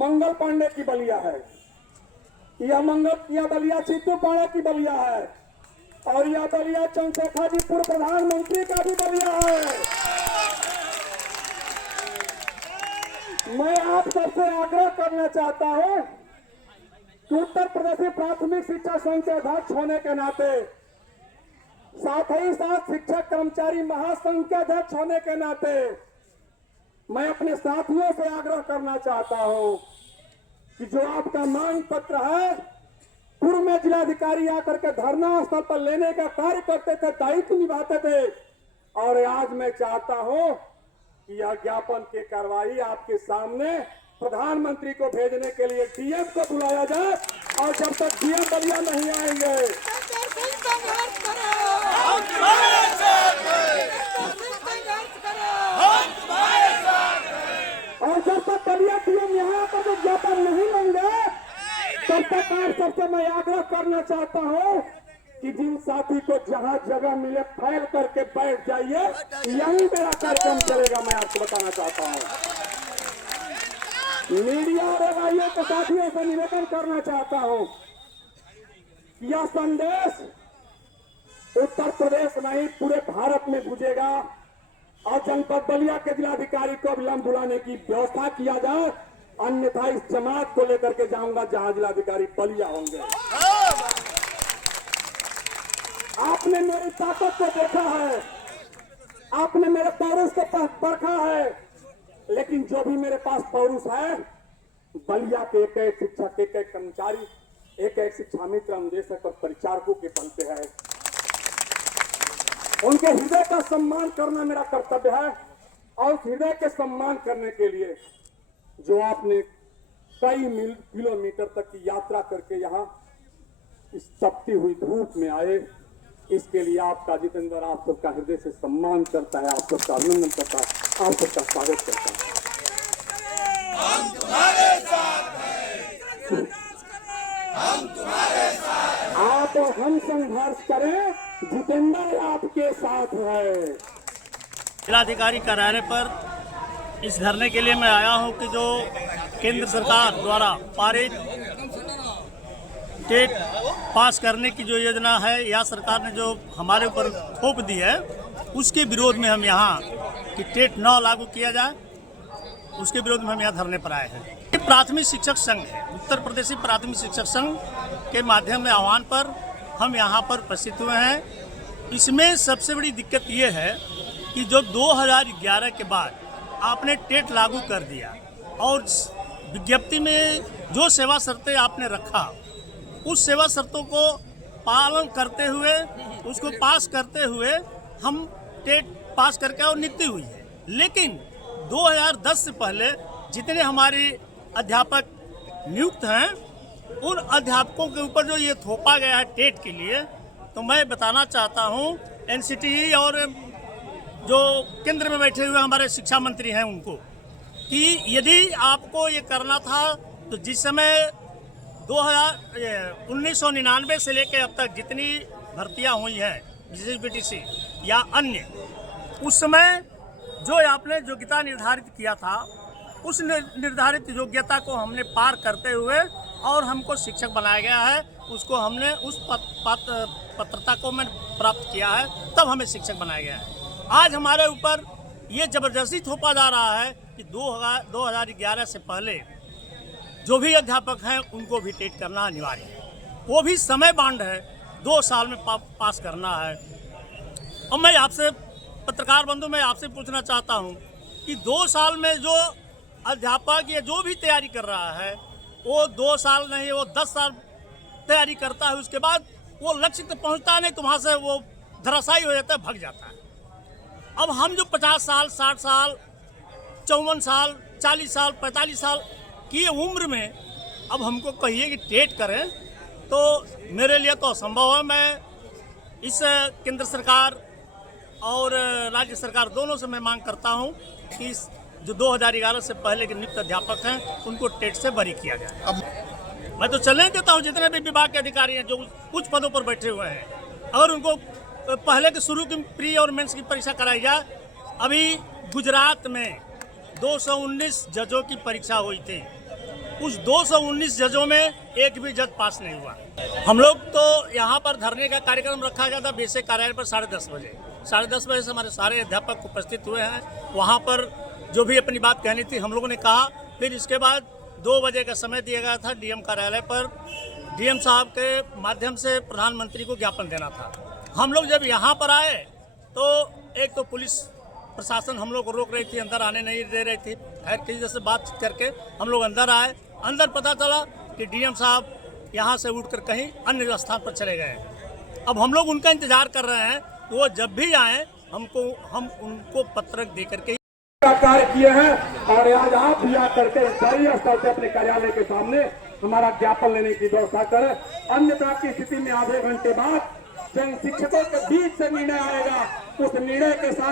मंगल पांडे की बलिया है, यह बलिया चित्तू पांडे की बलिया है, और यह बलिया चंद्रशेखर जी पूर्व प्रधानमंत्री का भी बलिया है। मैं आप सबसे आग्रह करना चाहता हूं कि उत्तर प्रदेश प्राथमिक शिक्षा संघ के अध्यक्ष होने के नाते, साथ ही साथ शिक्षक कर्मचारी महासंघ के अध्यक्ष होने के नाते मैं अपने साथियों से आग्रह करना चाहता हूं कि जो आपका मांग पत्र है, पूर्व में जिलाधिकारी आकर के धरना स्थल पर लेने का कार्य करते थे, दायित्व निभाते थे, और आज मैं चाहता हूं कि यह ज्ञापन की कार्रवाई आपके सामने प्रधानमंत्री को भेजने के लिए डीएम को बुलाया जाए, और जब तक डीएम बलिया नहीं आएंगे और जब तक बलिया डीएम यहाँ पर जो ज्ञापन नहीं लेंगे, तब तक आप सबसे मैं आग्रह करना चाहता हूँ कि जिन साथी को जहाँ जगह मिले फैल करके बैठ जाइए, यही मेरा कार्यक्रम चलेगा। मैं आपको बताना चाहता हूँ, मीडिया और एवं के साथियों से निवेदन करना चाहता हूँ, यह संदेश उत्तर प्रदेश नहीं पूरे भारत में गूंजेगा, और जनपद बलिया के जिलाधिकारी को विलंब बुलाने की व्यवस्था किया जाए, अन्यथा इस जमात को लेकर के जाऊंगा जहां जिलाधिकारी बलिया होंगे। आपने मेरी ताकत को देखा है, आपने मेरे पौरुष को परखा है, लेकिन जो भी मेरे पास पौरुष है, बलिया के एक एक शिक्षक, एक एक कर्मचारी, एक एक शिक्षा मित्र, अनुदेशक और परिचारकों के बल पे है। उनके हृदय का सम्मान करना मेरा कर्तव्य है, और उस हृदय के सम्मान करने के लिए जो आपने कई किलोमीटर तक की यात्रा करके यहाँ इस तपती हुई धूप में आए, इसके लिए आपका जितेंद्र आप सबका हृदय से सम्मान करता है, आप सबका अभिनंदन करता है, आप सबका स्वागत करता है। हम तुम्हारे साथ हैं, हम तुम्हारे साथ हैं। आप और हम संघर्ष करें, जितेंद्र आपके साथ है। जिलाधिकारी कार्यालय पर इस धरने के लिए मैं आया हूं कि जो केंद्र सरकार द्वारा पारित टेट पास करने की जो योजना है, या सरकार ने जो हमारे ऊपर थोप दी है, उसके विरोध में हम यहाँ कि टेट 9 लागू किया जाए, उसके विरोध में हम यहाँ धरने पर आए हैं। प्राथमिक शिक्षक संघ है, उत्तर प्रदेशी प्राथमिक शिक्षक संघ के माध्यम में आह्वान पर हम यहाँ पर उपस्थित हुए हैं। इसमें सबसे बड़ी दिक्कत ये है कि जो 2011 के बाद आपने टेट लागू कर दिया, और विज्ञप्ति में जो सेवा शर्तें आपने रखा, उस सेवा शर्तों को पालन करते हुए, उसको पास करते हुए हम टेट पास करके और नियुक्ति हुई है। लेकिन 2010 से पहले जितने हमारे अध्यापक नियुक्त हैं, उन अध्यापकों के ऊपर जो ये थोपा गया है टेट के लिए, तो मैं बताना चाहता हूँ एनसीटी और जो केंद्र में बैठे हुए हमारे शिक्षा मंत्री हैं उनको, कि यदि आपको ये करना था तो जिस समय 1999 से लेकर अब तक जितनी भर्तियां हुई हैं बीटीसी या अन्य, उस समय जो आपने योग्यता निर्धारित किया था, उस निर्धारित योग्यता को हमने पार करते हुए और हमको शिक्षक बनाया गया है, उसको हमने उस पात्रता को मैंने प्राप्त किया है, तब हमें शिक्षक बनाया गया है। आज हमारे ऊपर ये जबरदस्ती थोपा जा रहा है कि 2011 से पहले जो भी अध्यापक हैं उनको भी टेट करना अनिवार्य है, वो भी समय बांध है, 2 साल में पास करना है। और मैं आपसे पत्रकार बंधु, मैं आपसे पूछना चाहता हूँ कि 2 साल में जो अध्यापक या जो भी तैयारी कर रहा है, वो 2 साल नहीं, वो 10 साल तैयारी करता है, उसके बाद वो लक्ष्य तक पहुँचता नहीं, तो वहाँ से वो धराशायी हो जाता है, भाग जाता है। अब हम जो 50 साल, 60 साल, 54 साल, 40 साल, 45 साल की उम्र में अब हमको कहिए कि टेट करें, तो मेरे लिए तो असंभव है। मैं इस केंद्र सरकार और राज्य सरकार दोनों से मैं मांग करता हूं कि जो 2011 से पहले के नियुक्त अध्यापक हैं उनको टेट से बरी किया जाए। मैं तो चलने देता हूं जितने भी विभाग के अधिकारी हैं जो उच्च पदों पर बैठे हुए हैं, अगर उनको पहले के शुरू की प्री और मेंस की परीक्षा कराई जाए। अभी गुजरात में 219 जजों की परीक्षा हुई थी, उस 219 जजों में एक भी जज पास नहीं हुआ। हम लोग तो यहाँ पर धरने का कार्यक्रम रखा गया था बीएसए कार्यालय पर 10:30 बजे। 10:30 बजे से हमारे सारे अध्यापक उपस्थित हुए हैं। वहाँ पर जो भी अपनी बात कहनी थी हम लोगों ने कहा। फिर इसके बाद 2 बजे का समय दिया गया था डीएम कार्यालय पर। डीएम साहब के माध्यम से प्रधानमंत्री को ज्ञापन देना था। हम लोग जब यहाँ पर आए तो एक तो पुलिस प्रशासन हम लोग को रोक रही थी, अंदर आने नहीं दे रही थी। खैर किसी से बात करके हम लोग अंदर आए। अंदर पता चला कि डीएम साहब यहाँ से उठकर कहीं अन्य स्थान पर चले गए। अब हम लोग उनका इंतजार कर रहे हैं। वो जब भी आए हम उनको पत्रक दे करके कार्य किए हैं। और आज आप भी आकर के बड़ी स्तर से अपने कार्यालय के सामने हमारा ज्ञापन लेने की व्यवस्था करें। अन्यथा की स्थिति में आधे घंटे बाद जन शिक्षकों के बीच से निर्णय आएगा। उस निर्णय के साथ